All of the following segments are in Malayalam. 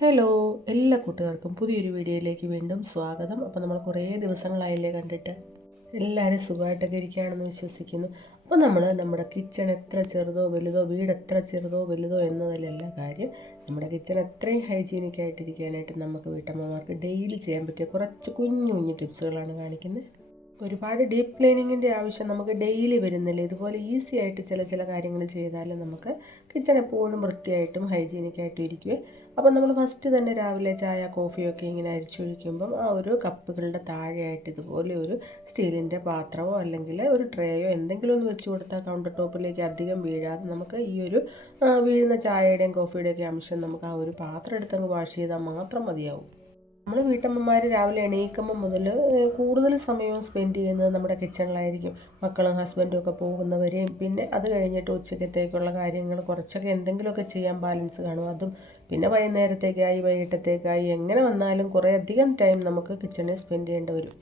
ഹലോ എല്ലാ കൂട്ടുകാർക്കും പുതിയൊരു വീഡിയോയിലേക്ക് വീണ്ടും സ്വാഗതം. അപ്പോൾ നമ്മൾ കുറേ ദിവസങ്ങളായില്ലേ കണ്ടിട്ട്? എല്ലാവരും സുഖമായിട്ടൊക്കെ ഇരിക്കുകയാണെന്ന് വിശ്വസിക്കുന്നു. അപ്പോൾ നമ്മൾ നമ്മുടെ കിച്ചൺ എത്ര ചെറുതോ വലുതോ വീട് എത്ര ചെറുതോ വലുതോ എന്നതിലല്ല കാര്യം നമ്മുടെ കിച്ചൺ എത്രയും ഹൈജീനിക് ആയിട്ടിരിക്കാനായിട്ട് നമുക്ക് വീട്ടമ്മമാർക്ക് ഡെയിലി ചെയ്യാൻ പറ്റിയ കുറച്ച് കുഞ്ഞു കുഞ്ഞു ടിപ്സുകളാണ് കാണിക്കുന്നത്. ഒരുപാട് ഡീപ്പ് ക്ലീനിങ്ങിന്റെ ആവശ്യം നമുക്ക് ഡെയിലി വരുന്നില്ല. ഇതുപോലെ ഈസി ആയിട്ട് ചില ചില കാര്യങ്ങൾ ചെയ്താൽ നമുക്ക് കിച്ചൺ എപ്പോഴും വൃത്തിയായിട്ടും ഹൈജീനിക്കായിട്ടും ഇരിക്കുവേ അപ്പോൾ നമ്മൾ ഫസ്റ്റ് തന്നെ രാവിലെ ചായ കോഫിയൊക്കെ ഇങ്ങനെ അരിച്ചൊഴിക്കുമ്പം ആ ഒരു കപ്പുകളുടെ താഴെയായിട്ട് ഇതുപോലെ ഒരു സ്റ്റീലിന്റെ പാത്രമോ അല്ലെങ്കിൽ ഒരു ട്രേയോ എന്തെങ്കിലും ഒന്ന് വെച്ച് കൊടുത്താൽ കൗണ്ടർ ടോപ്പിലേക്ക് അധികം വീഴാതെ നമുക്ക് ഈ ഒരു വീഴുന്ന ചായയുടെയും കോഫിയുടെയൊക്കെ അംശം നമുക്ക് ആ ഒരു പാത്രം എടുത്തങ്ങ് വാഷ് ചെയ്താൽ മാത്രം മതിയാവും. നമ്മൾ വീട്ടമ്മമാർ രാവിലെ എണീക്കുമ്പോൾ മുതൽ കൂടുതൽ സമയവും സ്പെൻഡ് ചെയ്യുന്നത് നമ്മുടെ കിച്ചണിലായിരിക്കും മക്കളും ഹസ്ബൻഡും ഒക്കെ പോകുന്നവരെയും പിന്നെ അത് കഴിഞ്ഞിട്ട് ഉച്ചക്കത്തേക്കുള്ള കാര്യങ്ങൾ കുറച്ചൊക്കെ എന്തെങ്കിലുമൊക്കെ ചെയ്യാൻ ബാലൻസ് കാണും. അതും പിന്നെ വൈകുന്നേരത്തേക്കായി വൈകിട്ടത്തേക്കായി എങ്ങനെ വന്നാലും കുറേ അധികം ടൈം നമുക്ക് കിച്ചണിൽ സ്പെൻഡ് ചെയ്യേണ്ടി വരും.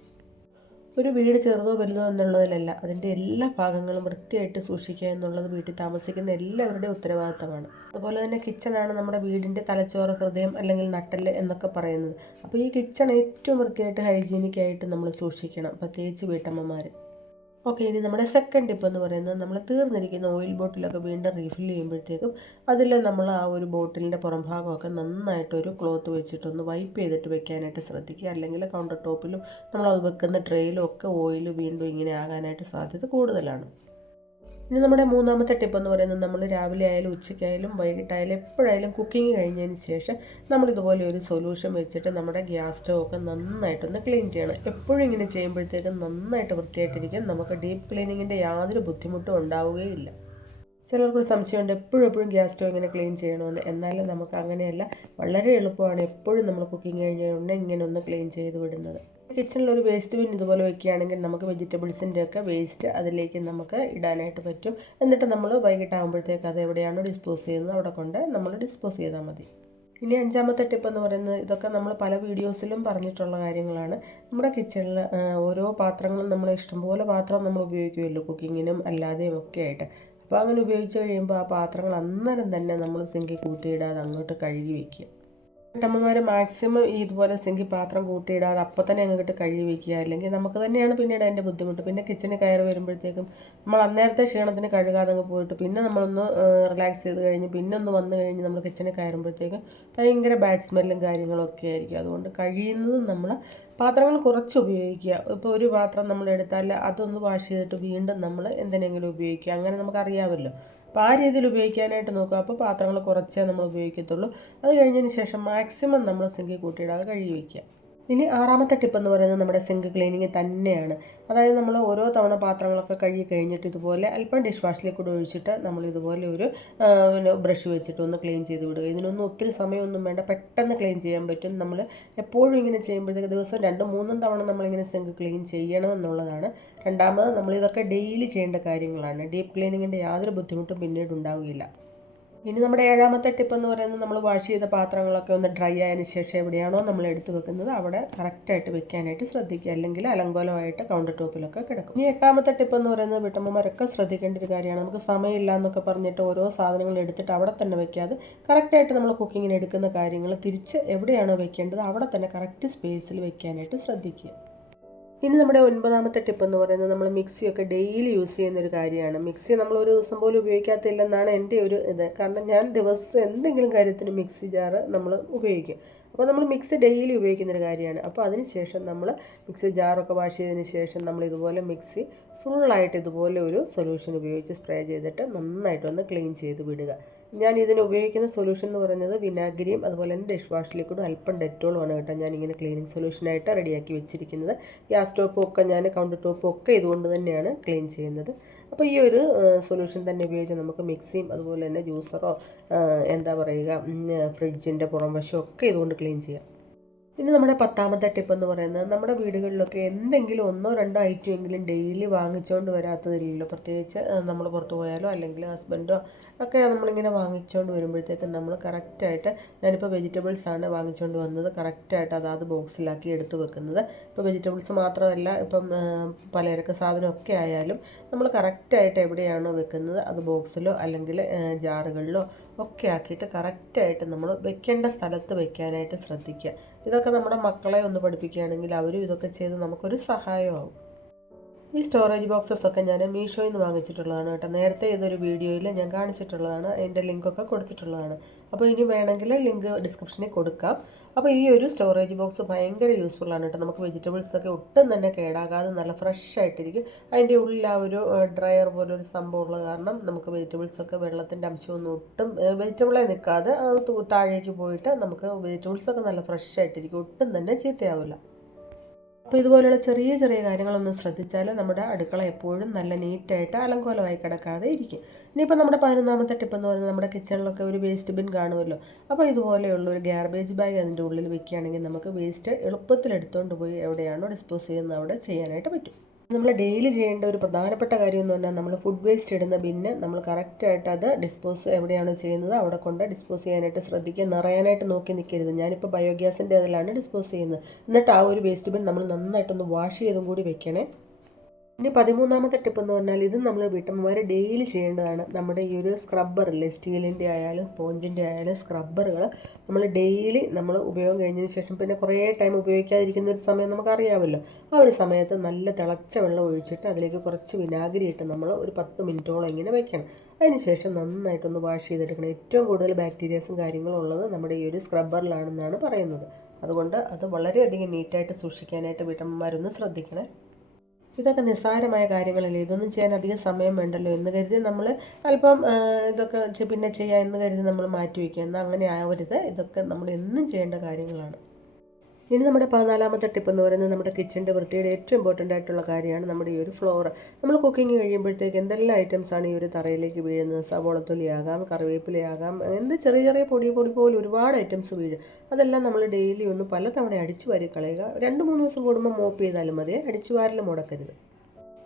ഒരു വീട് ചെറുതോ വലുതോ എന്നുള്ളതിലല്ല. അതിന്റെ എല്ലാ ഭാഗങ്ങളും വൃത്തിയായിട്ട് സൂക്ഷിക്കുക എന്നുള്ളത് വീട്ടിൽ താമസിക്കുന്ന എല്ലാവരുടെയും ഉത്തരവാദിത്തമാണ്. അതുപോലെ തന്നെ കിച്ചണാണ് നമ്മുടെ വീടിന്റെ തലച്ചോറ് ഹൃദയം അല്ലെങ്കിൽ നട്ടൽ എന്നൊക്കെ പറയുന്നത്. അപ്പോൾ ഈ കിച്ചൺ ഏറ്റവും വൃത്തിയായിട്ട് ഹൈജീനിക്കായിട്ട് നമ്മൾ സൂക്ഷിക്കണം. പ്രത്യേകിച്ച് വീട്ടമ്മമാർ ഓക്കെ ഇനി നമ്മുടെ സെക്കൻഡ് ടിപ്പ് എന്ന് പറയുന്നത് നമ്മൾ തീർന്നിരിക്കുന്ന ഓയിൽ ബോട്ടിലൊക്കെ വീണ്ടും റീഫിൽ ചെയ്യുമ്പോഴത്തേക്കും അതിൽ നമ്മൾ ആ ഒരു ബോട്ടിലിന്റെ പുറം ഭാഗമൊക്കെ നന്നായിട്ടൊരു ക്ലോത്ത് വെച്ചിട്ടൊന്ന് വൈപ്പ് ചെയ്തിട്ട് വെക്കാനായിട്ട് ശ്രദ്ധിക്കുക. അല്ലെങ്കിൽ കൗണ്ടർ ടോപ്പിലും നമ്മൾ അത് വെക്കുന്ന ട്രേയിലും ഒക്കെ ഓയിൽ വീണ്ടും ഇങ്ങനെ ആകാനായിട്ട് സാധ്യത കൂടുതലാണ്. ഇനി നമ്മുടെ മൂന്നാമത്തെ ടിപ്പ് എന്ന് പറയുന്നത് നമ്മൾ രാവിലെ ആയാലും ഉച്ചയ്ക്കായാലും വൈകിട്ടായാലും എപ്പോഴായാലും കുക്കിംഗ് കഴിഞ്ഞതിന് ശേഷം നമ്മൾ ഇതുപോലെ ഒരു സൊല്യൂഷൻ വെച്ചിട്ട് നമ്മുടെ ഗ്യാസ് സ്റ്റവ് ഒക്കെ നന്നായിട്ടൊന്ന് ക്ലീൻ ചെയ്യണം. എപ്പോഴും ഇങ്ങനെ ചെയ്യുമ്പോഴത്തേക്കും നന്നായിട്ട് വൃത്തിയായിട്ടിരിക്കും. നമുക്ക് ഡീപ്പ് ക്ലീനിങ്ങിന്റെ യാതൊരു ബുദ്ധിമുട്ടും ഉണ്ടാവുകയില്ല. ചിലർക്കൊരു സംശയമുണ്ട് എപ്പോഴും എപ്പോഴും ഗ്യാസ് സ്റ്റവ് ഇങ്ങനെ ക്ലീൻ ചെയ്യണമെന്ന് എന്നാലും നമുക്ക് അങ്ങനെയല്ല. വളരെ എളുപ്പമാണ് എപ്പോഴും നമ്മൾ കുക്കിംഗ് കഴിഞ്ഞ ഉടനെ ഇങ്ങനെ ഒന്ന് ക്ലീൻ ചെയ്ത് വിടുന്നത്. കിച്ചണിൽ ഒരു വേസ്റ്റ് ബിൻ ഇതുപോലെ വെക്കുകയാണെങ്കിൽ നമുക്ക് വെജിറ്റബിൾസിന്റെ ഒക്കെ വേസ്റ്റ് അതിലേക്ക് നമുക്ക് ഇടാനായിട്ട് പറ്റും. എന്നിട്ട് നമ്മൾ വൈകിട്ടാകുമ്പോഴത്തേക്ക് അത് എവിടെയാണോ ഡിസ്പോസ് ചെയ്യുന്നത് അവിടെ കൊണ്ട് നമ്മൾ ഡിസ്പോസ് ചെയ്താൽ മതി. ഇനി അഞ്ചാമത്തെ ടിപ്പ് എന്ന് പറയുന്നത് ഇതൊക്കെ നമ്മൾ പല വീഡിയോസിലും പറഞ്ഞിട്ടുള്ള കാര്യങ്ങളാണ്. നമ്മുടെ കിച്ചണിൽ ഓരോ പാത്രങ്ങളും നമ്മൾ ഇഷ്ടംപോലെ പാത്രം നമ്മൾ ഉപയോഗിക്കുമല്ലോ കുക്കിങ്ങിനും അല്ലാതെയും ഒക്കെ ആയിട്ട്. അപ്പോൾ അങ്ങനെ ഉപയോഗിച്ച് കഴിയുമ്പോൾ ആ പാത്രങ്ങൾ അന്നേരം തന്നെ നമ്മൾ സിങ്കിൽ കൂട്ടിയിടാതെ അങ്ങോട്ട് കഴുകി വയ്ക്കുക വീട്ടമ്മമാർ മാക്സിമം ഇതുപോലെ സിങ്കിൽ പാത്രം കൂട്ടിയിടാതെ അപ്പം തന്നെ അങ്ങോട്ട് കഴുകി വയ്ക്കുക അല്ലെങ്കിൽ നമുക്ക് തന്നെയാണ് പിന്നീട് അതിന്റെ ബുദ്ധിമുട്ട്. പിന്നെ കിച്ചണിൽ കയറി വരുമ്പോഴത്തേക്കും നമ്മൾ അന്നേരത്തെ ക്ഷീണത്തിന് കഴുകാതെ അങ്ങ് പോയിട്ട് പിന്നെ നമ്മളൊന്ന് റിലാക്സ് ചെയ്ത് കഴിഞ്ഞ് പിന്നെ ഒന്ന് വന്നു കഴിഞ്ഞ് നമ്മൾ കിച്ചണിൽ കയറുമ്പോഴത്തേക്കും ഭയങ്കര ബാഡ് സ്മെല്ലും കാര്യങ്ങളും ഒക്കെ ആയിരിക്കും. അതുകൊണ്ട് കഴിയുന്നതും നമ്മൾ പാത്രങ്ങൾ കുറച്ച് ഉപയോഗിക്കുക. ഇപ്പോൾ ഒരു പാത്രം നമ്മൾ എടുത്താൽ അതൊന്ന് വാഷ് ചെയ്തിട്ട് വീണ്ടും നമ്മൾ എന്തിനെങ്കിലും ഉപയോഗിക്കുക. അങ്ങനെ നമുക്കറിയാമല്ലോ അപ്പോൾ ആ രീതിയിൽ ഉപയോഗിക്കാനായിട്ട് നോക്കുക. അപ്പോൾ പാത്രങ്ങൾ കുറച്ചേ നമ്മൾ ഉപയോഗിക്കത്തുള്ളൂ. അത് കഴിഞ്ഞതിന് ശേഷം മാക്സിമം നമ്മൾ സിങ്കിൽ കൂട്ടിയിടാതെ കഴുകി വയ്ക്കുക ഇനി ആറാമത്തെ ടിപ്പ് എന്ന് പറയുന്നത് നമ്മുടെ സിങ്ക് ക്ലീനിങ് തന്നെയാണ്. അതായത് നമ്മൾ ഓരോ തവണ പാത്രങ്ങളൊക്കെ കഴുകി കഴിഞ്ഞിട്ട് ഇതുപോലെ അല്പം ഡിഷ് വാഷിലേക്ക് കൂടെ ഒഴിച്ചിട്ട് നമ്മൾ ഇതുപോലെ ഒരു ബ്രഷ് വെച്ചിട്ട് ഒന്ന് ക്ലീൻ ചെയ്ത് വിടുക. ഇതിനൊന്നും ഒത്തിരി സമയമൊന്നും വേണ്ട. പെട്ടെന്ന് ക്ലീൻ ചെയ്യാൻ പറ്റും. നമ്മൾ എപ്പോഴും ഇങ്ങനെ ചെയ്യുമ്പോഴത്തേക്ക് ദിവസം രണ്ടും മൂന്നും തവണ നമ്മളിങ്ങനെ സിങ്ക് ക്ലീൻ ചെയ്യണം എന്നുള്ളതാണ്. രണ്ടാമത് നമ്മളിതൊക്കെ ഡെയിലി ചെയ്യേണ്ട കാര്യങ്ങളാണ്. ഡീപ്പ് ക്ലീനിങ്ങിന്റെ യാതൊരു ബുദ്ധിമുട്ടും പിന്നീട് ഉണ്ടാവുകയില്ല. ഇനി നമ്മുടെ ഏഴാമത്തെ ടിപ്പ് എന്ന് പറയുന്നത് നമ്മൾ വാഷ് ചെയ്ത പാത്രങ്ങളൊക്കെ ഒന്ന് ഡ്രൈ ആയതിനു ശേഷം എവിടെയാണോ നമ്മൾ എടുത്തു വെക്കുന്നത് അവിടെ കറക്റ്റായിട്ട് വെക്കാനായിട്ട് ശ്രദ്ധിക്കുക. അല്ലെങ്കിൽ അലങ്കോലമായിട്ട് കൗണ്ടർ ടോപ്പിലൊക്കെ കിടക്കും. ഇനി എട്ടാമത്തെ ടിപ്പ് എന്ന് പറയുന്നത് വീട്ടമ്മമാരൊക്കെ ശ്രദ്ധിക്കേണ്ട ഒരു കാര്യമാണ്. നമുക്ക് സമയമില്ല എന്നൊക്കെ പറഞ്ഞിട്ട് ഓരോ സാധനങ്ങൾ എടുത്തിട്ട് അവിടെ തന്നെ വെക്കാതെ കറക്റ്റായിട്ട് നമ്മൾ കുക്കിങ്ങിന് എടുക്കുന്ന കാര്യങ്ങൾ തിരിച്ച് എവിടെയാണോ വെക്കേണ്ടത് അവിടെ തന്നെ കറക്റ്റ് സ്പേസിൽ വെക്കാനായിട്ട് ശ്രദ്ധിക്കുക. ഇനി നമ്മുടെ ഒൻപതാമത്തെ ടിപ്പ് എന്ന് പറയുന്നത് നമ്മൾ മിക്സിയൊക്കെ ഡെയിലി യൂസ് ചെയ്യുന്ന ഒരു കാര്യമാണ്. മിക്സി നമ്മൾ ഒരു ദിവസം പോലും ഉപയോഗിക്കാത്തില്ലെന്നാണ് എന്റെ ഒരു ഇത്. കാരണം ഞാൻ ദിവസം എന്തെങ്കിലും കാര്യത്തിന് മിക്സി ജാറ് നമ്മൾ ഉപയോഗിക്കും. അപ്പോൾ നമ്മൾ മിക്സി ഡെയിലി ഉപയോഗിക്കുന്ന ഒരു കാര്യമാണ്. അപ്പോൾ അതിന് ശേഷം നമ്മൾ മിക്സി ജാറൊക്കെ വാഷ് ചെയ്തതിന് ശേഷം നമ്മൾ ഇതുപോലെ മിക്സി ഫുള്ളായിട്ട് ഇതുപോലെ ഒരു സൊല്യൂഷൻ ഉപയോഗിച്ച് സ്പ്രേ ചെയ്തിട്ട് നന്നായിട്ടൊന്ന് ക്ലീൻ ചെയ്ത് വിടുക. ഞാൻ ഇതിന് ഉപയോഗിക്കുന്ന സൊല്യൂഷൻ എന്ന് പറയുന്നത് വിനാഗിരിയും അതുപോലെ തന്നെ ഡിഷ് വാഷ് ലിക്വിഡും അല്പം ഡെറ്റോളുമാണ് കേട്ടോ ഞാൻ ഇങ്ങനെ ക്ലീനിങ് സൊല്യൂഷനായിട്ട് റെഡിയാക്കി വെച്ചിരിക്കുന്നത്. ഗ്യാസ് സ്റ്റോപ്പും ഒക്കെ ഞാൻ കൗണ്ടർ ടോപ്പും ഒക്കെ ഇതുകൊണ്ട് തന്നെയാണ് ക്ലീൻ ചെയ്യുന്നത്. അപ്പോൾ ഈ ഒരു സൊല്യൂഷൻ തന്നെ ഉപയോഗിച്ച് നമുക്ക് മിക്സിയും അതുപോലെ തന്നെ ജ്യൂസറോ എന്താ പറയുക ഫ്രിഡ്ജിന്റെ പുറം വശമൊക്കെ ഇതുകൊണ്ട് ക്ലീൻ ചെയ്യാം. ഇനി നമ്മുടെ പത്താമത്തെ ടിപ്പ് എന്ന് പറയുന്നത് നമ്മുടെ വീടുകളിലൊക്കെ എന്തെങ്കിലും ഒന്നോ രണ്ടോ ഐറ്റം എങ്കിലും ഡെയിലി വാങ്ങിച്ചുകൊണ്ട് വരാത്തതില്ലല്ലോ. പ്രത്യേകിച്ച് നമ്മൾ പുറത്തു പോയാലോ അല്ലെങ്കിൽ ഹസ്ബൻഡോ ഒക്കെ നമ്മളിങ്ങനെ വാങ്ങിച്ചുകൊണ്ട് വരുമ്പോഴത്തേക്കും നമ്മൾ കറക്റ്റായിട്ട് ഞാനിപ്പോൾ വെജിറ്റബിൾസ് ആണ് വാങ്ങിച്ചുകൊണ്ട് വന്നത്. കറക്റ്റായിട്ട് അതാത് ബോക്സിലാക്കി എടുത്ത് വെക്കുന്നത്. ഇപ്പോൾ വെജിറ്റബിൾസ് മാത്രമല്ല ഇപ്പം പലചരക്ക് സാധനമൊക്കെ ആയാലും നമ്മൾ കറക്റ്റായിട്ട് എവിടെയാണോ വെക്കുന്നത് അത് ബോക്സിലോ അല്ലെങ്കിൽ ജാറുകളിലോ ഒക്കെ ആക്കിയിട്ട് കറക്റ്റായിട്ട് നമ്മൾ വെക്കേണ്ട സ്ഥലത്ത് വെക്കാനായിട്ട് ശ്രദ്ധിക്കുക. ഇതൊക്കെ നമ്മുടെ മക്കളെ ഒന്ന് പഠിപ്പിക്കുകയാണെങ്കിൽ അവരും ഇതൊക്കെ ചെയ്ത് നമുക്കൊരു സഹായമാവും. ഈ സ്റ്റോറേജ് ബോക്സസ് ഒക്കെ ഞാൻ മീഷോയിൽ നിന്ന് വാങ്ങിച്ചിട്ടുള്ളതാണ് കേട്ടോ. നേരത്തെ ഇതൊരു വീഡിയോയിൽ ഞാൻ കാണിച്ചിട്ടുള്ളതാണ്. അതിന്റെ ലിങ്കൊക്കെ കൊടുത്തിട്ടുള്ളതാണ്. അപ്പോൾ ഇനി വേണമെങ്കിൽ ലിങ്ക് ഡിസ്ക്രിപ്ഷനിൽ കൊടുക്കാം. അപ്പോൾ ഈ ഒരു സ്റ്റോറേജ് ബോക്സ് ഭയങ്കര ആണ് കേട്ടോ. നമുക്ക് വെജിറ്റബിൾസ് ഒക്കെ ഒട്ടും തന്നെ കേടാകാതെ നല്ല ഫ്രഷ് ആയിട്ടിരിക്കും. അതിന്റെ ഉള്ളിൽ ആ ഒരു ഡ്രയർ പോലെ ഒരു സംഭവം ഉള്ളത് കാരണം നമുക്ക് വെജിറ്റബിൾസ് ഒക്കെ വെള്ളത്തിന്റെ അംശമൊന്നും ഒട്ടും വെജിറ്റബിളെ നിൽക്കാതെ താഴേക്ക് പോയിട്ട് നമുക്ക് വെജിറ്റബിൾസ് ഒക്കെ നല്ല ഫ്രഷ് ആയിട്ടിരിക്കും. ഒട്ടും തന്നെ ചീത്തയാവില്ല. അപ്പോൾ ഇതുപോലെയുള്ള ചെറിയ ചെറിയ കാര്യങ്ങളൊന്ന് ശ്രദ്ധിച്ചാൽ നമ്മുടെ അടുക്കള എപ്പോഴും നല്ല നീറ്റായിട്ട് അലങ്കോലമായി കിടക്കാതെ ഇരിക്കും. ഇനിയിപ്പോൾ നമ്മുടെ പതിനൊന്നാമത്തെ ടിപ്പ് എന്ന് പറയുന്നത് നമ്മുടെ കിച്ചണിലൊക്കെ ഒരു വേസ്റ്റ് ബിൻ കാണുമല്ലോ. അപ്പോൾ ഇതുപോലെയുള്ള ഒരു ഗാർബേജ് ബാഗ് അതിന്റെ ഉള്ളിൽ വെക്കുകയാണെങ്കിൽ നമുക്ക് വേസ്റ്റ് എളുപ്പത്തിൽ എടുത്തുകൊണ്ട് പോയി എവിടെയാണോ ഡിസ്പോസ് ചെയ്യുന്നത് അവിടെ ചെയ്യാനായിട്ട് പറ്റും. നമ്മൾ ഡെയിലി ചെയ്യേണ്ട ഒരു പ്രധാനപ്പെട്ട കാര്യം എന്ന് പറഞ്ഞാൽ നമ്മൾ ഫുഡ് വേസ്റ്റ് ഇടുന്ന ബിന്ന് നമ്മൾ കറക്റ്റായിട്ട് അത് ഡിസ്പോസ് എവിടെയാണ് ചെയ്യുന്നത്? അവിടെ കൊണ്ട് ഡിസ്പോസ് ചെയ്യാനായിട്ട് ശ്രദ്ധിക്കുക. നിറയാനായിട്ട് നോക്കി നിൽക്കരുത് ഞാനിപ്പോൾ ബയോഗ്യാസിന്റെ അതിലാണ് ഡിസ്പോസ് ചെയ്യുന്നത്. എന്നിട്ട് ആ ഒരു വേസ്റ്റ് ബിൻ നമ്മൾ നന്നായിട്ടൊന്ന് വാഷ് ചെയ്തും കൂടി വെക്കണേ. ഇനി പതിമൂന്നാമത്തെ ടിപ്പ് എന്ന് പറഞ്ഞാൽ ഇത് നമ്മൾ വീട്ടമ്മമാർ ഡെയിലി ചെയ്യേണ്ടതാണ്. നമ്മുടെ ഈ ഒരു സ്ക്രബ്ബർ ഇല്ലേ സ്റ്റീലിന്റെ ആയാലും സ്പോഞ്ചിന്റെ ആയാലും സ്ക്രബ്ബറുകൾ നമ്മൾ ഡെയിലി നമ്മൾ ഉപയോഗം കഴിഞ്ഞതിന് ശേഷം പിന്നെ കുറേ ടൈം ഉപയോഗിക്കാതിരിക്കുന്ന ഒരു സമയം നമുക്കറിയാമല്ലോ. ആ ഒരു സമയത്ത് നല്ല തിളച്ച വെള്ളം ഒഴിച്ചിട്ട് അതിലേക്ക് കുറച്ച് വിനാഗിരി ഇട്ട് നമ്മൾ ഒരു പത്ത് മിനിറ്റോളം ഇങ്ങനെ വയ്ക്കണം അതിനുശേഷം നന്നായിട്ടൊന്ന് വാഷ് ചെയ്തെടുക്കണം. ഏറ്റവും കൂടുതൽ ബാക്ടീരിയാസും കാര്യങ്ങളും ഉള്ളത് നമ്മുടെ ഈ ഒരു സ്ക്രബ്ബറിലാണെന്നാണ് പറയുന്നത്. അതുകൊണ്ട് അത് വളരെയധികം നീറ്റായിട്ട് സൂക്ഷിക്കാനായിട്ട് വീട്ടമ്മമാരൊന്ന് ശ്രദ്ധിക്കണേ. ഇതൊക്കെ നിസ്സാരമായ കാര്യങ്ങളല്ലേ? ഇതൊന്നും ചെയ്യാൻ അധികം സമയം വേണ്ടല്ലോ എന്ന് കരുതി നമ്മൾ അല്പം ഇതൊക്കെ പിന്നെ ചെയ്യാം എന്ന് കരുതി നമ്മൾ മാറ്റി വയ്ക്കുക എന്നാൽ അങ്ങനെ ആവരുത്. ഇതൊക്കെ നമ്മൾ എന്നും ചെയ്യേണ്ട കാര്യങ്ങളാണ്. ഇനി നമ്മുടെ പതിനാലാമത്തെ ടിപ്പ് എന്ന് പറയുന്നത് നമ്മുടെ കിച്ചന്റെ വൃത്തിയുടെ ഏറ്റവും ഇമ്പോർട്ടന്റ് ആയിട്ടുള്ള കാര്യമാണ് നമ്മുടെ ഈ ഒരു ഫ്ലോർ നമ്മൾ കുക്കിംഗ് കഴിയുമ്പോഴത്തേക്ക് എന്തെല്ലാം ഐറ്റംസാണ് ഈ ഒരു തറയിലേക്ക് വീഴുന്നത്? സവോളത്തൊലിയാകാം കറിവേപ്പിലയാകാം എന്ത് ചെറിയ ചെറിയ പൊടി പൊടി പോലും ഒരുപാട് ഐറ്റംസ് വീഴും. അതെല്ലാം നമ്മൾ ഡെയിലി ഒന്ന് പലതവണ അടിച്ചു വാരി കളയുക. രണ്ട് മൂന്ന് ദിവസം കൂടുമ്പോൾ മോപ്പ് ചെയ്താലും മതി. അടിച്ചു വാരൽ മുടക്കരുത്.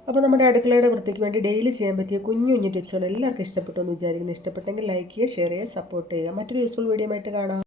അപ്പോൾ നമ്മുടെ അടുക്കളയുടെ വൃത്തിക്ക് വേണ്ടി ഡെയിലി ചെയ്യാൻ പറ്റിയ കുഞ്ഞു കുഞ്ഞു ടിപ്സുകൾ എല്ലാവർക്കും ഇഷ്ടപ്പെട്ടു എന്ന് വിചാരിക്കുന്നു. ഇഷ്ടപ്പെട്ടെങ്കിൽ ലൈക്ക് ചെയ്യുക ഷെയർ ചെയ്യുക സപ്പോർട്ട് ചെയ്യുക. മറ്റൊരു യൂസ്ഫുൾ വീഡിയോ ആയിട്ട് കാണാം.